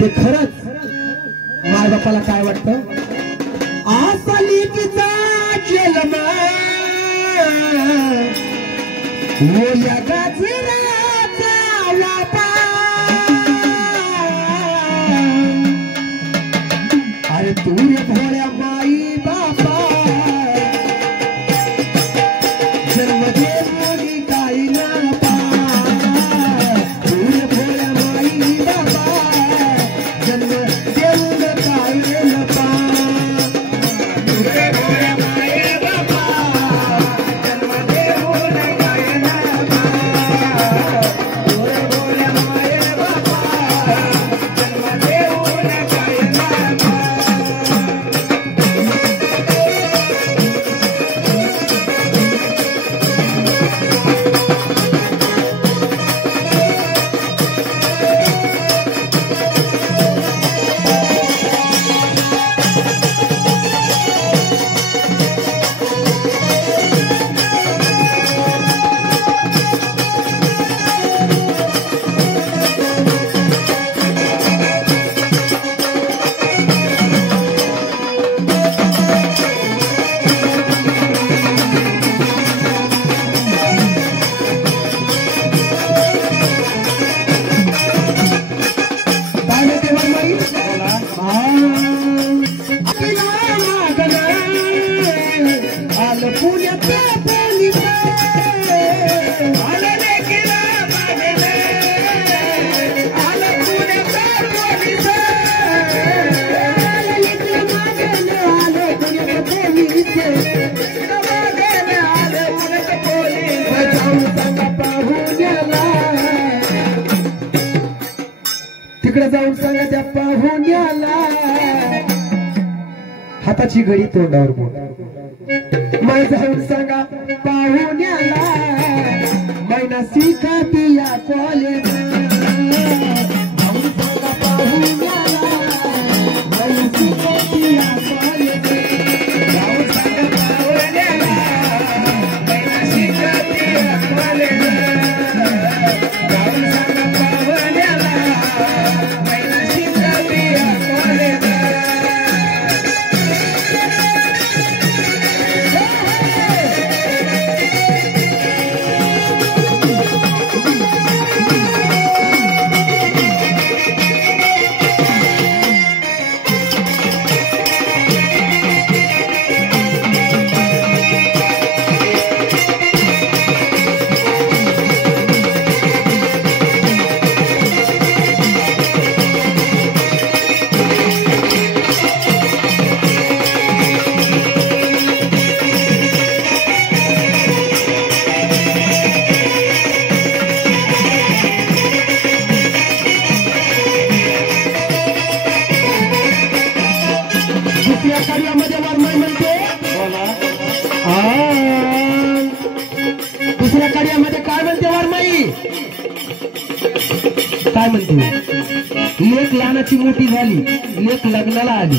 ते खरंच माय बापाला काय वाटतं आसाली तिचा जन्म या गाजराचा वापा अरे तू रे भोळ्या माई बापा जन्म देऊन काही ना पा तू रे भोळ्या माई बापा जन्म देऊन काही ना पा तू रे भोळ्या माई बापा जन्म देऊन काही ना पा तू रे भोळ्या माई बापा जन्म देऊन काही ना पा तिकडे जाऊन सांगा त्या पाहुण्याला हाताची घडी तोंडावर बोल मै जाऊन सांगा पाहुण्याला मैना शिकती या कॉलेज जाऊन सांगा पाहुण्याला मैना शिकती या कॉलेज जाऊन सांगा पाहुण्याला मैना शिकती या कॉलेज जाऊन सांगा पाहुण्याला मैना शिकती या कॉलेज दुसऱ्या कार्यामध्ये वरमाई म्हणते दुसऱ्या कार्यामध्ये काय म्हणते वरमाई काय म्हणते लेक लहानाची मोठी झाली लेक लग्नाला आली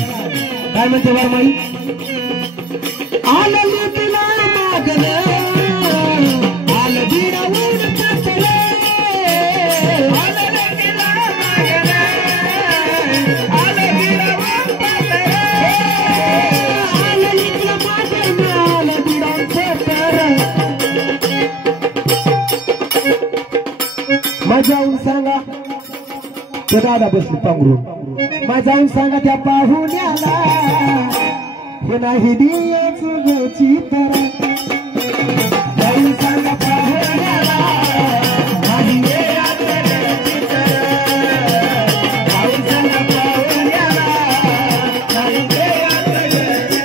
काय म्हणते वरमाई आलं लेकीला मागलं आलं बिडावून पातळं आलं लेकीला मागलं आलं बिडावून पातळं आलं लेकीला मागलं आलं बिडावून पातळं जाऊन सांगा ते दादा बसली पांघरून मग जाऊन सांगा त्या पाहुण्याला हे नाही दियाची तर जाऊन सांगा पाहुण्याला नाही दियाची तर जाऊन सांगा पाहुण्याला नाही दियाची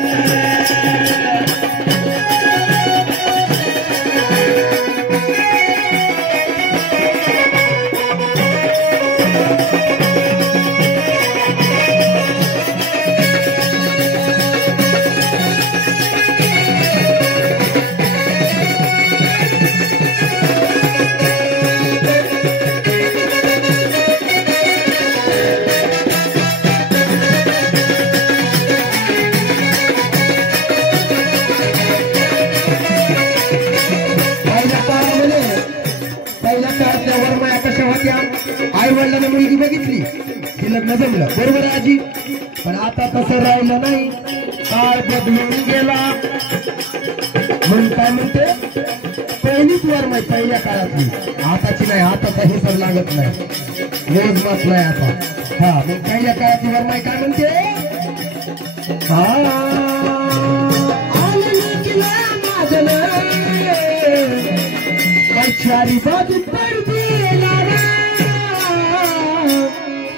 लग्न जमलं बरोबर आहे आजी. पण आता तसं राहिलं नाही, काळ बदलून गेला. म्हणून काय म्हणते पहिलीच वरमाई पहिल्या काळातली, आताची नाही. आताचा हे सर लागत नाही, रोज बसलाय आता. हा मग पहिल्या काळातली वरमाई काय म्हणते, चारी बाजू पडदेला.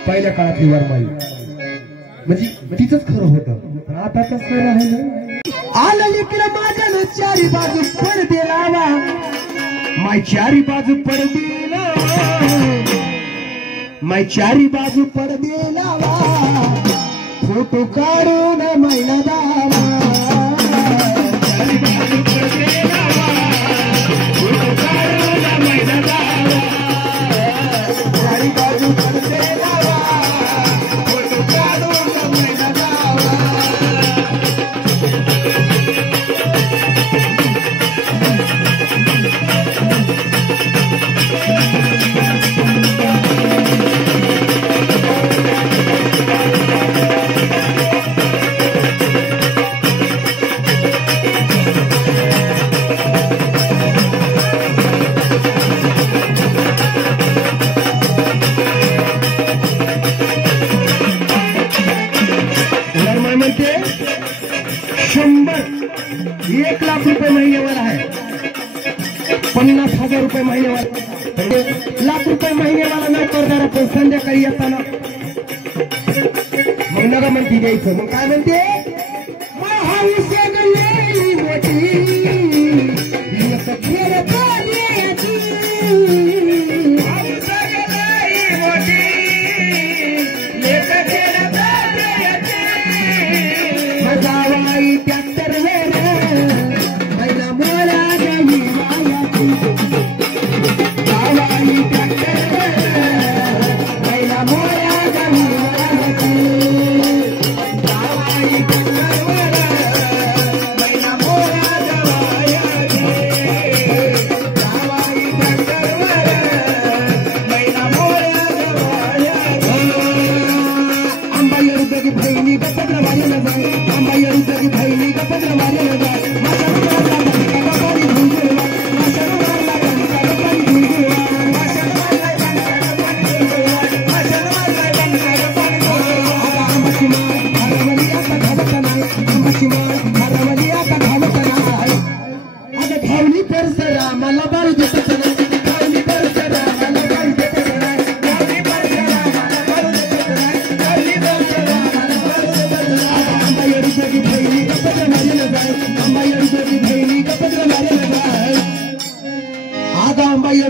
पहिल्या काळातली वरमाई म्हणजे तिचंच खरं होतं. आता कसं राहिलं, आलं लेकीला माझ्यानं चारी बाजू पडदे लावा. माय चारी बाजू पडदे लावा, माय चारी बाजू पडदे लावा. फोटो काढून महिना दावा. चारी बाजू पडदे लावा, फोटो काढून महिना दावा. चारी बाजू पडदे लावा, फोटो काढून महिना दावा. म्हणते 1,00,000 रुपये महिन्यावर आहे, 50,000 रुपये महिन्यावर, ₹1,00,000 महिन्यावाला नोकरदार. पण संध्याकाळी येताना मग नका म्हणते द्यायचं. मग काय म्हणते,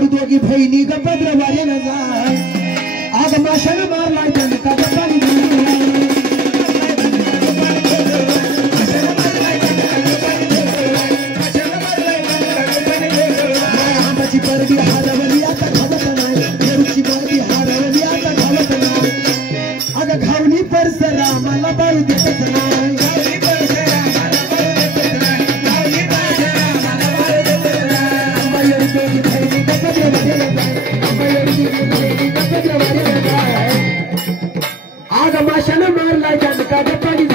दोघी बहिणी गपद्र वारे न जाय. आग माशानं मारलाय जनता पाणी. आंबाची परडी हारवली आता घालत नाही, येरूची परडी हारवली आता घालत नाही. अग घावली परशुरामाला बाळू देतच नाही. आग माशानं मारलाय जनता पाणी.